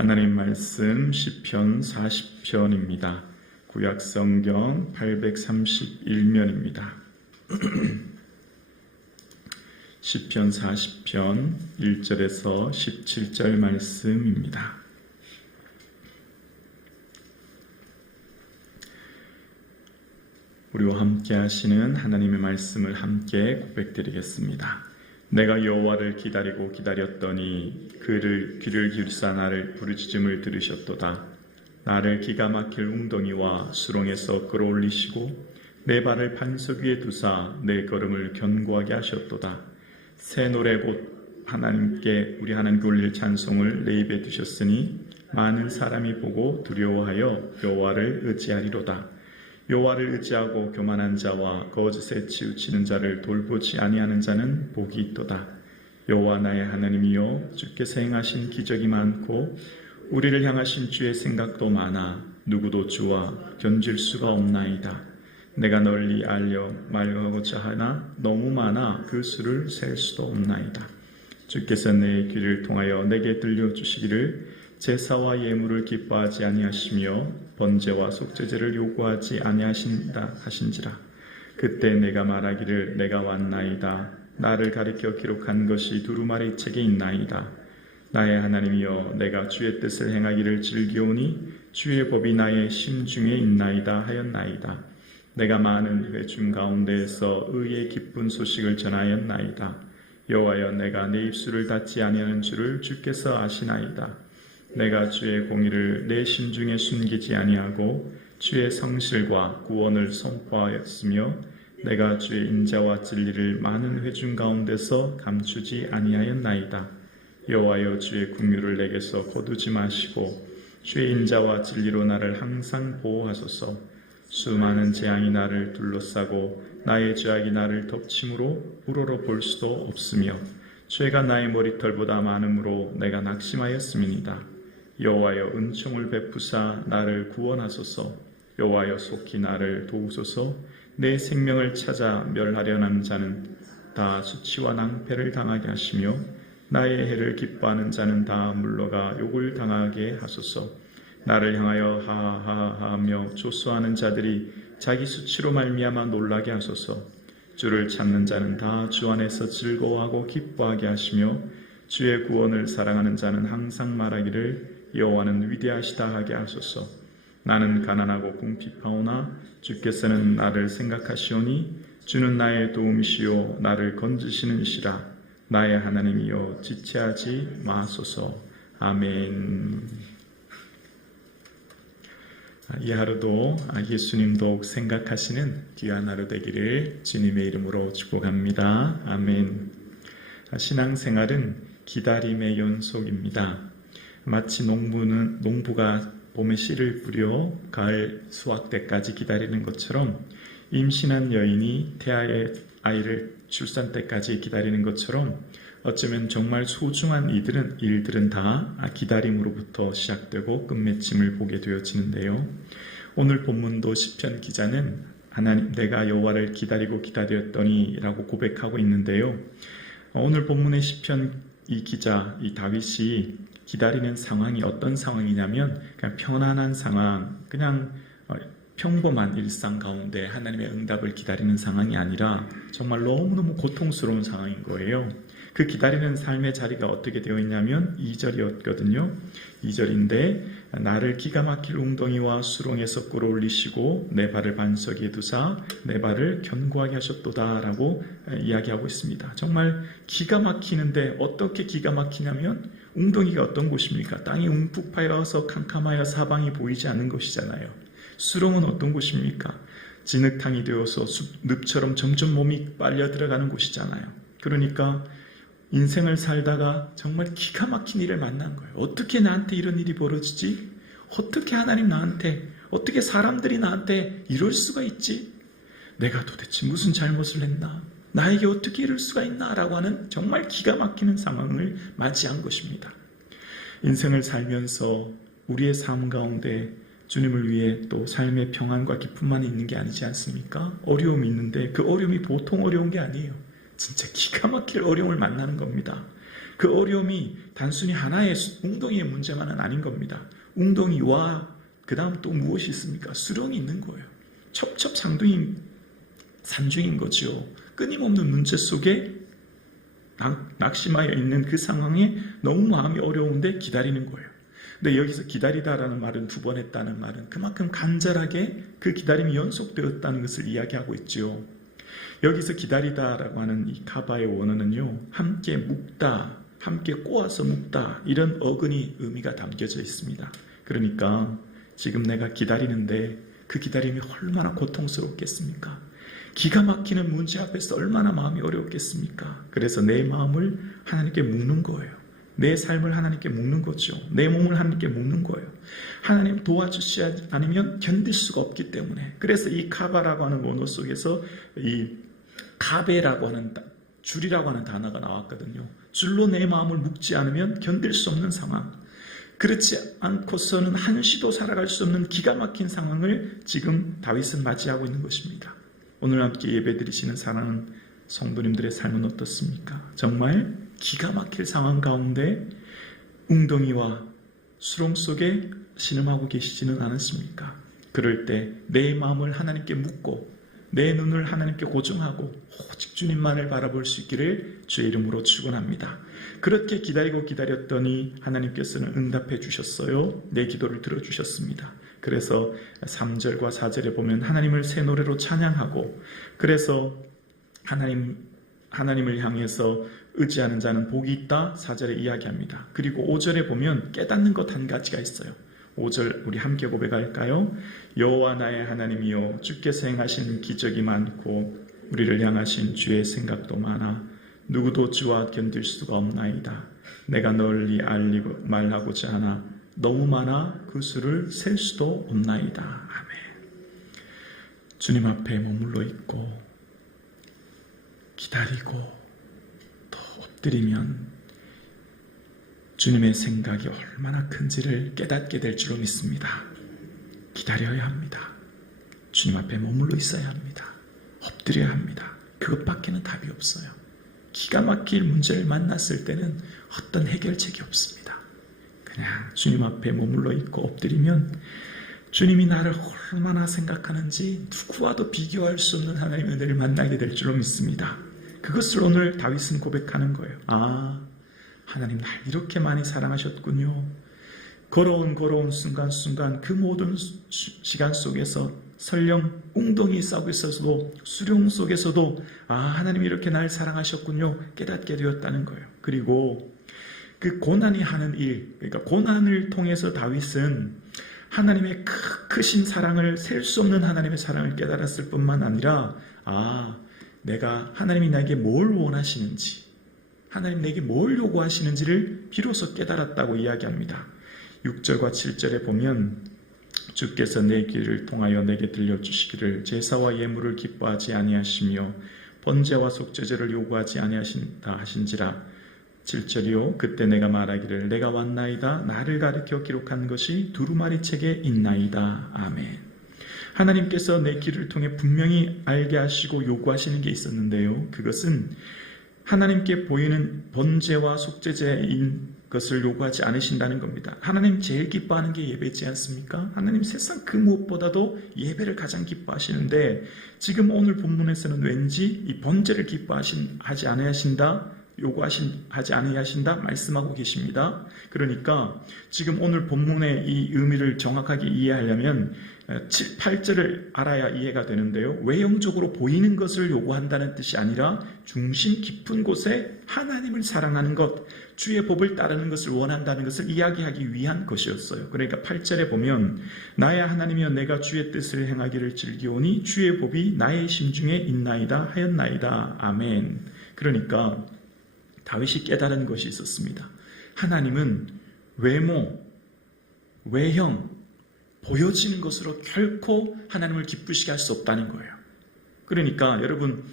하나님 말씀 시편 40편입니다. 구약성경 831면입니다. 시편 40편 1절에서 17절 말씀입니다. 우리와 함께 하시는 하나님의 말씀을 함께 고백드리겠습니다. 내가 여호와를 기다리고 기다렸더니 귀를 기울사 나를 부르짖음을 들으셨도다. 나를 기가 막힐 웅덩이와 수렁에서 끌어올리시고 내 발을 반석 위에 두사 내 걸음을 견고하게 하셨도다. 새 노래 곧 하나님께 우리 하나님께 올릴 찬송을 내 입에 두셨으니 많은 사람이 보고 두려워하여 여호와를 의지하리로다. 여호와를 의지하고 교만한 자와 거짓에 치우치는 자를 돌보지 아니하는 자는 복이 있도다. 여호와 나의 하나님이여, 주께서 행하신 기적이 많고 우리를 향하신 주의 생각도 많아 누구도 주와 견질 수가 없나이다. 내가 널리 알려 말하고자 하나 너무 많아 그 수를 셀 수도 없나이다. 주께서 내 귀를 통하여 내게 들려주시기를 제사와 예물을 기뻐하지 아니하시며 번제와 속죄제를 요구하지 아니하신다 하신지라. 그때 내가 말하기를 내가 왔나이다. 나를 가리켜 기록한 것이 두루마리 책에 있나이다. 나의 하나님이여, 내가 주의 뜻을 행하기를 즐기오니 주의 법이 나의 심중에 있나이다 하였나이다. 내가 많은 회중 가운데에서 의의 기쁜 소식을 전하였나이다. 여호와여, 내가 내 입술을 닫지 아니하는 줄을 주께서 아시나이다. 내가 주의 공의를 내 심중에 숨기지 아니하고 주의 성실과 구원을 선포하였으며 내가 주의 인자와 진리를 많은 회중 가운데서 감추지 아니하였나이다. 여호와여, 주의 긍휼을 내게서 거두지 마시고 주의 인자와 진리로 나를 항상 보호하소서. 수많은 재앙이 나를 둘러싸고 나의 죄악이 나를 덮침으로 우러러 볼 수도 없으며 죄가 나의 머리털보다 많음으로 내가 낙심하였음이니이다. 여호와여, 은총을 베푸사 나를 구원하소서. 여호와여, 속히 나를 도우소서. 내 생명을 찾아 멸하려는 자는 다 수치와 낭패를 당하게 하시며 나의 해를 기뻐하는 자는 다 물러가 욕을 당하게 하소서. 나를 향하여 하하하하며 조소하는 자들이 자기 수치로 말미암아 놀라게 하소서. 주를 찾는 자는 다 주 안에서 즐거워하고 기뻐하게 하시며 주의 구원을 사랑하는 자는 항상 말하기를 여호와는 위대하시다 하게 하소서. 나는 가난하고 궁핍하오나 주께서는 나를 생각하시오니 주는 나의 도움이시요 나를 건지시는 이시라. 나의 하나님이여, 지체하지 마소서. 아멘. 이 하루도 예수님 더욱 생각하시는 귀한 하루 되기를 주님의 이름으로 축복합니다. 아멘. 신앙생활은 기다림의 연속입니다. 마치 농부가 봄에 씨를 뿌려 가을 수확 때까지 기다리는 것처럼, 임신한 여인이 태아의 아이를 출산 때까지 기다리는 것처럼, 어쩌면 정말 소중한 일들은 다 기다림으로부터 시작되고 끝맺힘을 보게 되어지는데요. 오늘 본문도 시편 기자는 하나님, 내가 여호와를 기다리고 기다렸더니 라고 고백하고 있는데요. 오늘 본문의 시편 이 기자, 이 다윗이 기다리는 상황이 어떤 상황이냐면 그냥 편안한 상황, 그냥 평범한 일상 가운데 하나님의 응답을 기다리는 상황이 아니라 정말 너무너무 고통스러운 상황인 거예요. 그 기다리는 삶의 자리가 어떻게 되어 있냐면 2절이었거든요. 2절인데 나를 기가 막힐 웅덩이와 수렁에서 끌어올리시고 내 발을 반석 위에 두사 내 발을 견고하게 하셨도다 라고 이야기하고 있습니다. 정말 기가 막히는데 어떻게 기가 막히냐면, 웅덩이가 어떤 곳입니까? 땅이 움푹 파여서 캄캄하여 사방이 보이지 않는 것이잖아요. 수렁은 어떤 곳입니까? 진흙탕이 되어서 늪처럼 점점 몸이 빨려 들어가는 곳이잖아요. 그러니까 인생을 살다가 정말 기가 막힌 일을 만난 거예요. 어떻게 나한테 이런 일이 벌어지지? 어떻게 하나님 나한테, 어떻게 사람들이 나한테 이럴 수가 있지? 내가 도대체 무슨 잘못을 했나? 나에게 어떻게 이럴 수가 있나? 라고 하는 정말 기가 막히는 상황을 맞이한 것입니다. 인생을 살면서 우리의 삶 가운데 주님을 위해 또 삶의 평안과 기쁨만 있는 게 아니지 않습니까? 어려움이 있는데 그 어려움이 보통 어려운 게 아니에요. 진짜 기가 막힐 어려움을 만나는 겁니다. 그 어려움이 단순히 하나의 웅덩이의 문제만은 아닌 겁니다. 웅덩이와 그 다음 또 무엇이 있습니까? 수렁이 있는 거예요. 첩첩산중인 산중인 거죠. 끊임없는 문제 속에 낙심하여 있는 그 상황에 너무 마음이 어려운데 기다리는 거예요. 근데 여기서 기다리다라는 말은 두 번 했다는 말은 그만큼 간절하게 그 기다림이 연속되었다는 것을 이야기하고 있죠. 여기서 기다리다라고 하는 이 카바의 원어는요, 함께 묵다, 함께 꼬아서 묵다, 이런 어근이 의미가 담겨져 있습니다. 그러니까 지금 내가 기다리는데 그 기다림이 얼마나 고통스럽겠습니까? 기가 막히는 문제 앞에서 얼마나 마음이 어려웠겠습니까? 그래서 내 마음을 하나님께 묵는 거예요. 내 삶을 하나님께 묵는 거죠. 내 몸을 하나님께 묵는 거예요. 하나님 도와주시지 않으면 견딜 수가 없기 때문에. 그래서 이 카바라고 하는 원어 속에서 이 카베라고 하는 줄이라고 하는 단어가 나왔거든요. 줄로 내 마음을 묶지 않으면 견딜 수 없는 상황. 그렇지 않고서는 한시도 살아갈 수 없는 기가 막힌 상황을 지금 다윗은 맞이하고 있는 것입니다. 오늘 함께 예배드리시는 사랑하는 성도님들의 삶은 어떻습니까? 정말 기가 막힐 상황 가운데 웅덩이와 수렁 속에 신음하고 계시지는 않으십니까? 그럴 때 내 마음을 하나님께 묻고 내 눈을 하나님께 고정하고 오직 주님만을 바라볼 수 있기를 주의 이름으로 축원합니다. 그렇게 기다리고 기다렸더니 하나님께서는 응답해 주셨어요. 내 기도를 들어주셨습니다. 그래서 3절과 4절에 보면 하나님을 새 노래로 찬양하고, 그래서 하나님을 향해서 의지하는 자는 복이 있다 4절에 이야기합니다. 그리고 5절에 보면 깨닫는 것 한 가지가 있어요. 5절 우리 함께 고백할까요? 여호와 나의 하나님이여, 주께서 행하신 기적이 많고 우리를 향하신 주의 생각도 많아 누구도 주와 견딜 수가 없나이다. 내가 널리 알리고 말하고자 하나 너무 많아 그 수를 셀 수도 없나이다. 아멘. 주님 앞에 머물러 있고 기다리고 또 엎드리면 주님의 생각이 얼마나 큰지를 깨닫게 될 줄로 믿습니다. 기다려야 합니다. 주님 앞에 머물러 있어야 합니다. 엎드려야 합니다. 그것밖에는 답이 없어요. 기가 막힐 문제를 만났을 때는 어떤 해결책이 없습니다. 그냥 주님 앞에 머물러 있고 엎드리면 주님이 나를 얼마나 생각하는지 누구와도 비교할 수 없는 하나님의 은혜를 만나게 될 줄로 믿습니다. 그것을 오늘 다윗은 고백하는 거예요. 하나님 날 이렇게 많이 사랑하셨군요. 걸어온 순간순간 그 모든 시간 속에서 설령 웅덩이 속에서도 수렁 속에서도 하나님이 이렇게 날 사랑하셨군요 깨닫게 되었다는 거예요. 그리고 그 고난이 하는 일, 그러니까 고난을 통해서 다윗은 하나님의 크신 사랑을, 셀 수 없는 하나님의 사랑을 깨달았을 뿐만 아니라 내가 하나님이 나에게 뭘 원하시는지, 하나님 내게 뭘 요구하시는지를 비로소 깨달았다고 이야기합니다. 6절과 7절에 보면 주께서 내 귀를 통하여 내게 들려주시기를 제사와 예물을 기뻐하지 아니하시며 번제와 속죄제를 요구하지 아니하신다 하신지라. 7절이요 그때 내가 말하기를 내가 왔나이다. 나를 가르쳐 기록한 것이 두루마리 책에 있나이다. 아멘. 하나님께서 내 귀를 통해 분명히 알게 하시고 요구하시는 게 있었는데요. 그것은 하나님께 보이는 번제와 속죄제인 것을 요구하지 않으신다는 겁니다. 하나님 제일 기뻐하는 게 예배지 않습니까? 하나님 세상 그 무엇보다도 예배를 가장 기뻐하시는데 지금 오늘 본문에서는 왠지 이 번제를 기뻐하지 않으신다, 요구하지 않으신다 말씀하고 계십니다. 그러니까 지금 오늘 본문의 이 의미를 정확하게 이해하려면 7, 8절을 알아야 이해가 되는데요. 외형적으로 보이는 것을 요구한다는 뜻이 아니라 중심 깊은 곳에 하나님을 사랑하는 것, 주의 법을 따르는 것을 원한다는 것을 이야기하기 위한 것이었어요. 그러니까 8절에 보면 나의 하나님이여 내가 주의 뜻을 행하기를 즐기오니 주의 법이 나의 심중에 있나이다 하였나이다. 아멘. 그러니까 다윗이 깨달은 것이 있었습니다. 하나님은 외모, 외형, 보여지는 것으로 결코 하나님을 기쁘시게 할 수 없다는 거예요. 그러니까 여러분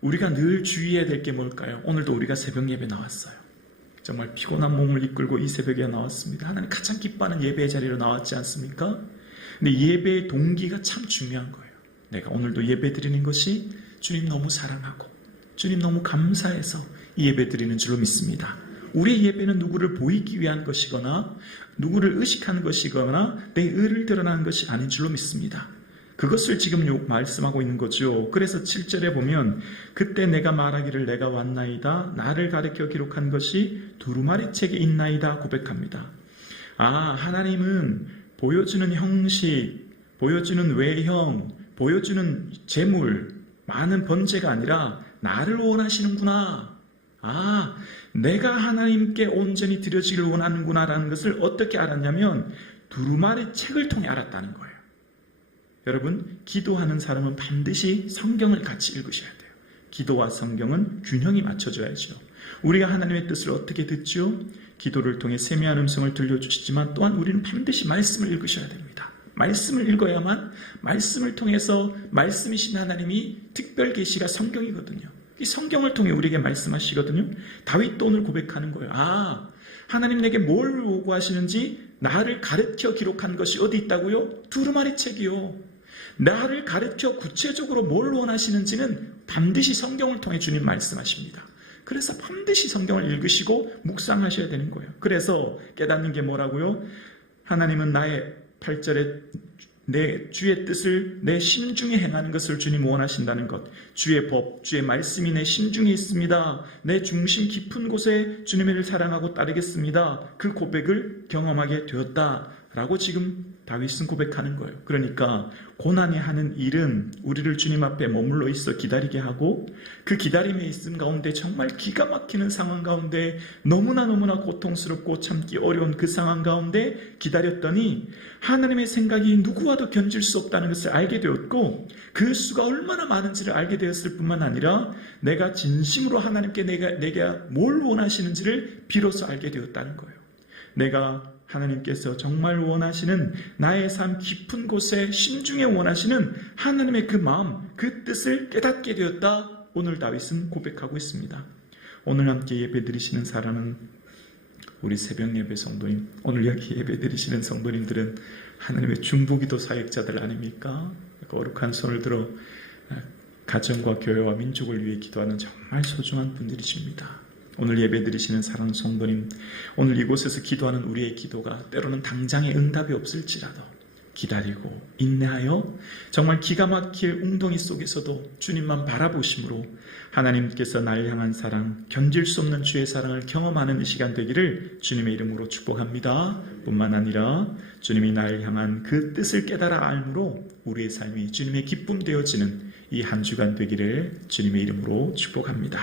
우리가 늘 주의해야 될 게 뭘까요? 오늘도 우리가 새벽 예배 나왔어요. 정말 피곤한 몸을 이끌고 이 새벽에 나왔습니다. 하나님 가장 기뻐하는 예배의 자리로 나왔지 않습니까? 근데 예배의 동기가 참 중요한 거예요. 내가 오늘도 예배 드리는 것이 주님 너무 사랑하고 주님 너무 감사해서 이 예배 드리는 줄로 믿습니다. 우리의 예배는 누구를 보이기 위한 것이거나 누구를 의식하는 것이거나 내 의를 드러나는 것이 아닌 줄로 믿습니다. 그것을 지금 말씀하고 있는 거죠. 그래서 7절에 보면 그때 내가 말하기를 내가 왔나이다. 나를 가르쳐 기록한 것이 두루마리 책에 있나이다 고백합니다. 하나님은 보여주는 형식, 보여주는 외형, 보여주는 재물, 많은 번제가 아니라 나를 원하시는구나. 내가 하나님께 온전히 드려지기를 원하는구나라는 것을 어떻게 알았냐면 두루마리 책을 통해 알았다는 거예요. 여러분, 기도하는 사람은 반드시 성경을 같이 읽으셔야 돼요. 기도와 성경은 균형이 맞춰져야죠. 우리가 하나님의 뜻을 어떻게 듣죠? 기도를 통해 세미한 음성을 들려주시지만 또한 우리는 반드시 말씀을 읽으셔야 됩니다. 말씀을 읽어야만 말씀을 통해서 말씀이신 하나님이 특별 계시가 성경이거든요. 이 성경을 통해 우리에게 말씀하시거든요. 다윗도 오늘 고백하는 거예요. 하나님 내게 뭘 요구하시는지 나를 가르쳐 기록한 것이 어디 있다고요? 두루마리 책이요. 나를 가르쳐 구체적으로 뭘 원하시는지는 반드시 성경을 통해 주님 말씀하십니다. 그래서 반드시 성경을 읽으시고 묵상하셔야 되는 거예요. 그래서 깨닫는 게 뭐라고요? 하나님은 나의 8절에 내 주의 뜻을 내 심중에 행하는 것을 주님 원하신다는 것. 주의 법, 주의 말씀이 내 심중에 있습니다. 내 중심 깊은 곳에 주님을 사랑하고 따르겠습니다. 그 고백을 경험하게 되었다라고 지금 다윗은 고백하는 거예요. 그러니까 고난이 하는 일은 우리를 주님 앞에 머물러 있어 기다리게 하고 그 기다림에 있음 가운데 정말 기가 막히는 상황 가운데 너무나 고통스럽고 참기 어려운 그 상황 가운데 기다렸더니 하나님의 생각이 누구와도 견질 수 없다는 것을 알게 되었고 그 수가 얼마나 많은지를 알게 되었을 뿐만 아니라 내가 진심으로 하나님께 내게 뭘 원하시는지를 비로소 알게 되었다는 거예요. 내가 하나님께서 정말 원하시는 나의 삶 깊은 곳에 심중에 원하시는 하나님의 그 마음, 그 뜻을 깨닫게 되었다. 오늘 다윗은 고백하고 있습니다. 오늘 함께 예배 드리시는 사람은 우리 새벽 예배 성도님, 오늘 여기 예배 드리시는 성도님들은 하나님의 중보기도 사역자들 아닙니까? 거룩한 손을 들어 가정과 교회와 민족을 위해 기도하는 정말 소중한 분들이십니다. 오늘 예배 드리시는 사랑하는 성도님, 오늘 이곳에서 기도하는 우리의 기도가 때로는 당장의 응답이 없을지라도 기다리고 인내하여 정말 기가 막힐 웅덩이 속에서도 주님만 바라보심으로 하나님께서 나를 향한 사랑, 견딜 수 없는 주의 사랑을 경험하는 이 시간 되기를 주님의 이름으로 축복합니다. 뿐만 아니라 주님이 나를 향한 그 뜻을 깨달아 알므로 우리의 삶이 주님의 기쁨 되어지는 이 한 주간 되기를 주님의 이름으로 축복합니다.